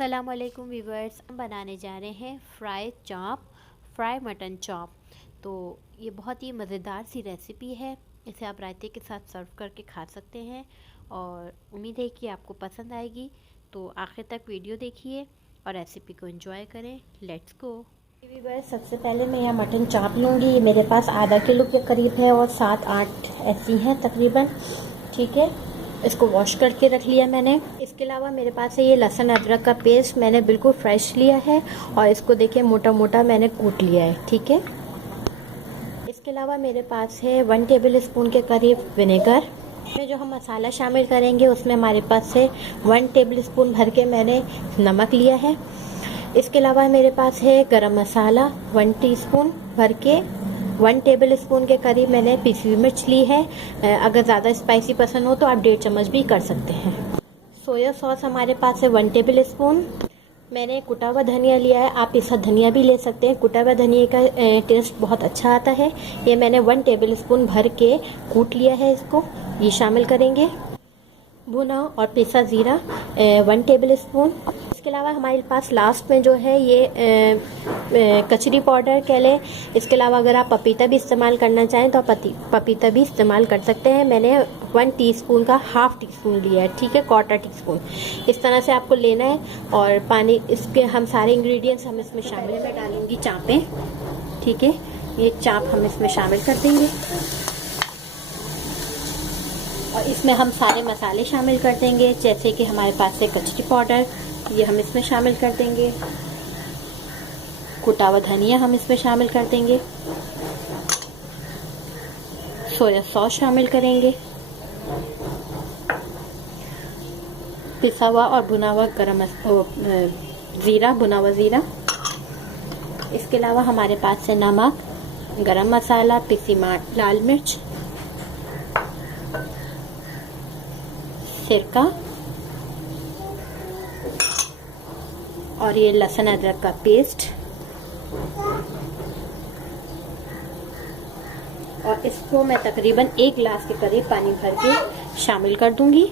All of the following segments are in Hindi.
अस्सलामुअलैकुम व्यूवर्स, हम बनाने जा रहे हैं फ्राई मटन चॉप। तो ये बहुत ही मज़ेदार सी रेसिपी है। इसे आप रायते के साथ सर्व करके खा सकते हैं और उम्मीद है कि आपको पसंद आएगी। तो आखिर तक वीडियो देखिए और रेसिपी को एंजॉय करें। Let's go. व्यूवर्स, सबसे पहले मैं यहाँ मटन चाप लूँगी। ये मेरे पास आधा किलो के करीब है और 7-8 ऐसी हैं तकरीबन। ठीक है, इसको वॉश करके रख लिया मैंने। इसके अलावा मेरे पास है ये लहसुन अदरक का पेस्ट, मैंने बिल्कुल फ्रेश लिया है और इसको देखिए मोटा मोटा मैंने कूट लिया है। ठीक है, इसके अलावा मेरे पास है 1 टेबल स्पून के करीब विनेगर। में जो हम मसाला शामिल करेंगे उसमें हमारे पास है 1 टेबल स्पून भर के मैंने नमक लिया है। इसके अलावा मेरे पास है गरम मसाला 1 टीस्पून भर के, 1 टेबल स्पून के करीब मैंने पिसी हुई मिर्च ली है। अगर ज़्यादा स्पाइसी पसंद हो तो आप 1.5 चम्मच भी कर सकते हैं। सोया सॉस हमारे पास है 1 टेबल स्पून। मैंने कुटा हुआ धनिया लिया है, आप पिसा धनिया भी ले सकते हैं। कुटा हुआ धनिया का टेस्ट बहुत अच्छा आता है। ये मैंने 1 टेबल स्पून भर के कूट लिया है, इसको ये शामिल करेंगे। भुना और पिसा ज़ीरा 1 टेबल स्पून। इसके अलावा हमारे पास लास्ट में जो है ये कचरी पाउडर कह लें। इसके अलावा अगर आप पपीता भी इस्तेमाल करना चाहें तो आप पपीता भी इस्तेमाल कर सकते हैं। मैंने 1 टीस्पून का ½ टीस्पून लिया है। ठीक है, 1/4 टीस्पून इस तरह से आपको लेना है। और पानी, इसके हम सारे इंग्रेडिएंट्स हम इसमें शामिल में डालूंगी चापें। ठीक है, ये चाप हम इसमें शामिल कर देंगे और इसमें हम सारे मसाले शामिल कर देंगे। जैसे कि हमारे पास है कचरी पाउडर, ये हम इसमें शामिल कर देंगे। कुटा हुआ धनिया हम इसमें शामिल कर देंगे। सोया सॉस शामिल करेंगे। पिसा हुआ और भुना हुआ भुना हुआ ज़ीरा। इसके अलावा हमारे पास है नमक, गरम मसाला, पिसी लाल मिर्च, सिरका और ये लहसुन अदरक का पेस्ट। और इसको मैं तकरीबन 1 गिलास के करीब पानी भर के शामिल कर दूंगी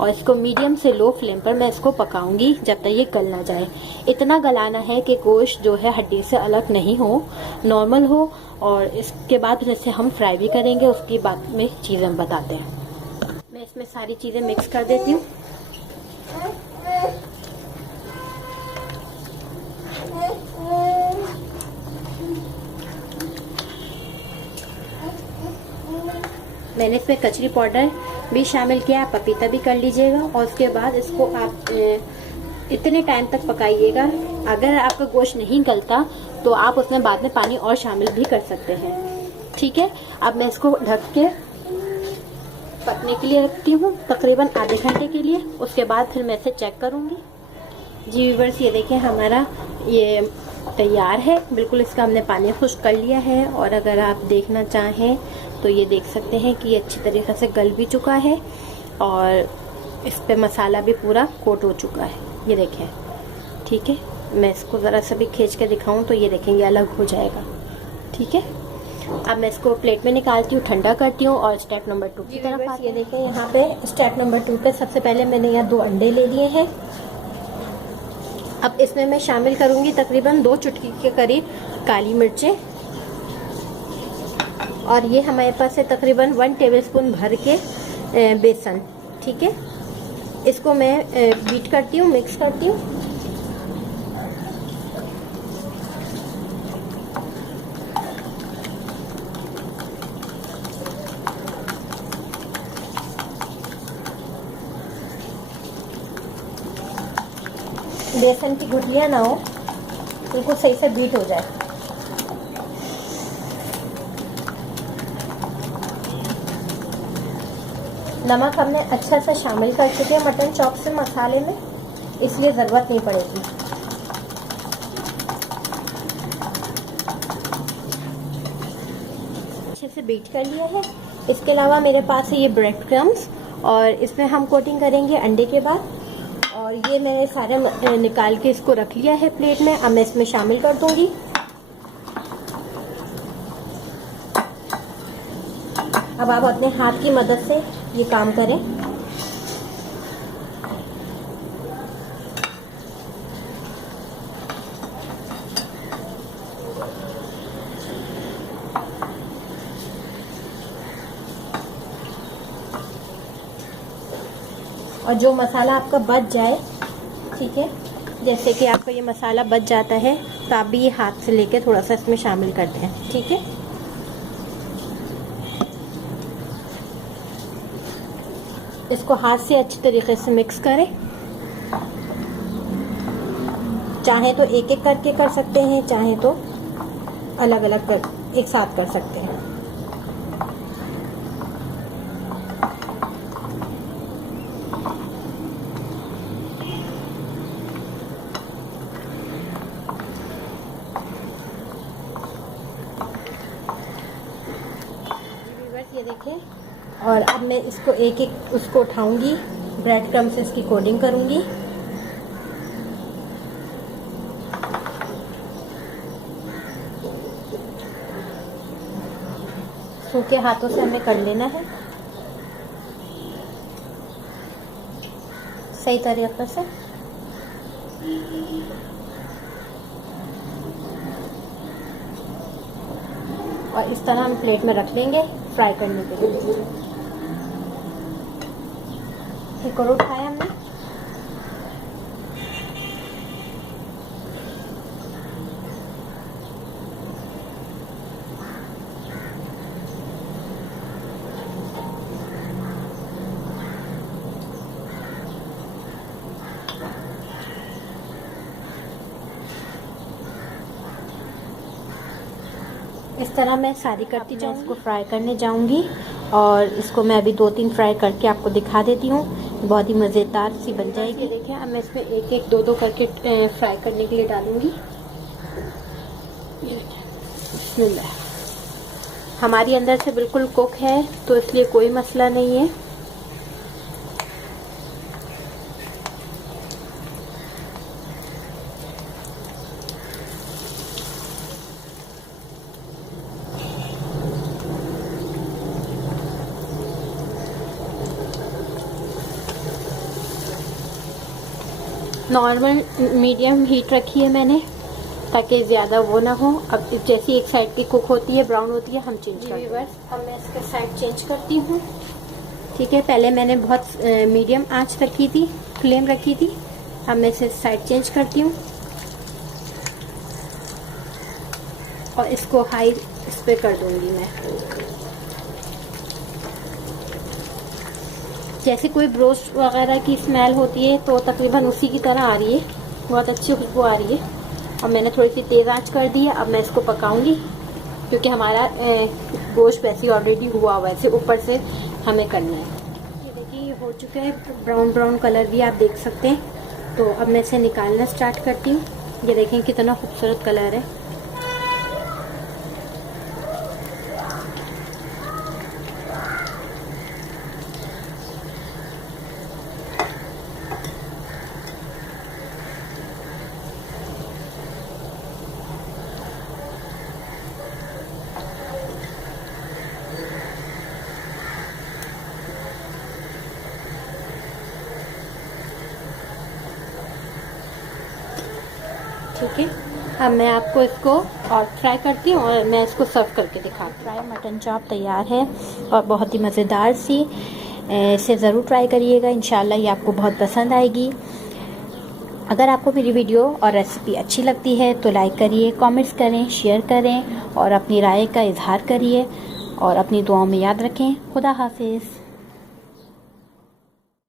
और इसको मीडियम से लो फ्लेम पर मैं इसको पकाऊंगी जब तक ये गल ना जाए। इतना गलाना है कि गोश्त जो है हड्डी से अलग नहीं हो, नॉर्मल हो। और इसके बाद जैसे हम फ्राई भी करेंगे, उसकी बाद में चीज़ें हम बताते हैं। मैं इसमें सारी चीज़ें मिक्स कर देती हूँ। मैंने इसमें कचरी पाउडर भी शामिल किया, पपीता भी कर लीजिएगा। और उसके बाद इसको आप इतने टाइम तक पकाइएगा। अगर आपका गोश्त नहीं गलता तो आप उसमें बाद में पानी और शामिल भी कर सकते हैं। ठीक है, अब मैं इसको ढक के पकने के लिए रखती हूँ तकरीबन आधे घंटे के लिए। उसके बाद फिर मैं इसे चेक करूँगी। जी व्यूअर्स, ये देखें हमारा ये तैयार है बिल्कुल। इसका हमने पानी खुश्क कर लिया है और अगर आप देखना चाहें तो ये देख सकते हैं कि ये अच्छी तरीके से गल भी चुका है और इस पे मसाला भी पूरा कोट हो चुका है। ये देखें, ठीक है। मैं इसको ज़रा सा भी खींच के दिखाऊं तो ये देखेंगे अलग हो जाएगा। ठीक है, अब मैं इसको प्लेट में निकालती हूँ, ठंडा करती हूँ और स्टेप नंबर 2 की तरफ आते हैं। ये देखें यहाँ पे स्टेप नंबर 2 पे सबसे पहले मैंने यहाँ 2 अंडे ले लिए हैं। अब इसमें मैं शामिल करूँगी तकरीबन 2 चुटकी के करीब काली मिर्चें। और ये हमारे पास है तकरीबन 1 टेबलस्पून भर के बेसन। ठीक है, इसको मैं बीट करती हूँ, मिक्स करती हूँ। बेसन की गुठलियाँ ना हो, बिल्कुल सही से बीट हो जाए। नमक हमने अच्छा सा शामिल कर चुके हैं मटन चॉप से मसाले में, इसलिए ज़रूरत नहीं पड़ेगी। अच्छे से बीट कर लिया है। इसके अलावा मेरे पास है ये ब्रेड क्रम्स और इसमें हम कोटिंग करेंगे अंडे के बाद। और ये मैंने सारे निकाल के इसको रख लिया है प्लेट में। अब मैं इसमें शामिल कर दूंगी। अब आप अपने हाथ की मदद से ये काम करें। और जो मसाला आपका बच जाए, ठीक है, जैसे कि आपका ये मसाला बच जाता है तो आप भी ये हाथ से लेके थोड़ा सा इसमें शामिल करते हैं, ठीक है। इसको हाथ से अच्छी तरीके से मिक्स करें। चाहे तो एक एक करके कर सकते हैं, चाहे तो अलग अलग कर एक साथ कर सकते हैं। ये देखिए, और अब मैं इसको एक एक उसको उठाऊंगी, ब्रेड क्रम्ब से इसकी कोटिंग करूंगी। सूखे हाथों से हमें कर लेना है सही तरीके से। और इस तरह हम प्लेट में रख लेंगे फ्राई करने के लिए। एक और उठाया हमने। इस तरह मैं सारी करती जाऊँ, इसको फ्राई करने जाऊंगी और इसको मैं अभी 2-3 फ्राई करके आपको दिखा देती हूँ। बहुत ही मज़ेदार सी बन जाएगी। देखिए, अब मैं इसमें एक एक दो करके फ्राई करने के लिए डालूंगी। हमारी अंदर से बिल्कुल कुक है तो इसलिए कोई मसला नहीं है। नॉर्मल मीडियम हीट रखी है मैंने ताकि ज़्यादा वो ना हो। अब जैसी एक साइड की कुक होती है, ब्राउन होती है, हम चेंज करते हैं। अब मैं इसका साइड चेंज करती हूँ, ठीक है। पहले मैंने बहुत मीडियम आंच रखी थी, फ्लेम रखी थी। अब मैं इसे साइड चेंज करती हूँ और इसको हाई इस पे कर दूँगी मैं। जैसे कोई ब्रोस्ट वगैरह की स्मेल होती है तो तकरीबन उसी की तरह आ रही है, बहुत अच्छी खुशबू आ रही है। और मैंने थोड़ी सी तेज़ आंच कर दी है। अब मैं इसको पकाऊंगी क्योंकि हमारा गोश्त वैसे ऑलरेडी हुआ हुआ है, सिर्फ ऊपर से हमें करना है। ये देखिए, ये हो चुका है, ब्राउन ब्राउन कलर भी आप देख सकते हैं। तो अब मैं इसे निकालना स्टार्ट करती हूँ। ये देखें कितना खूबसूरत कलर है। ठीक है, अब मैं आपको इसको और फ्राई करती हूँ और मैं इसको सर्व करके दिखाती हूँ। फ्राई मटन चॉप तैयार है और बहुत ही मज़ेदार सी। इसे ज़रूर ट्राई करिएगा, इंशाल्लाह ये आपको बहुत पसंद आएगी। अगर आपको मेरी वीडियो और रेसिपी अच्छी लगती है तो लाइक करिए, कमेंट्स करें, शेयर करें और अपनी राय का इजहार करिए और अपनी दुआओं में याद रखें। खुदा हाफिज़।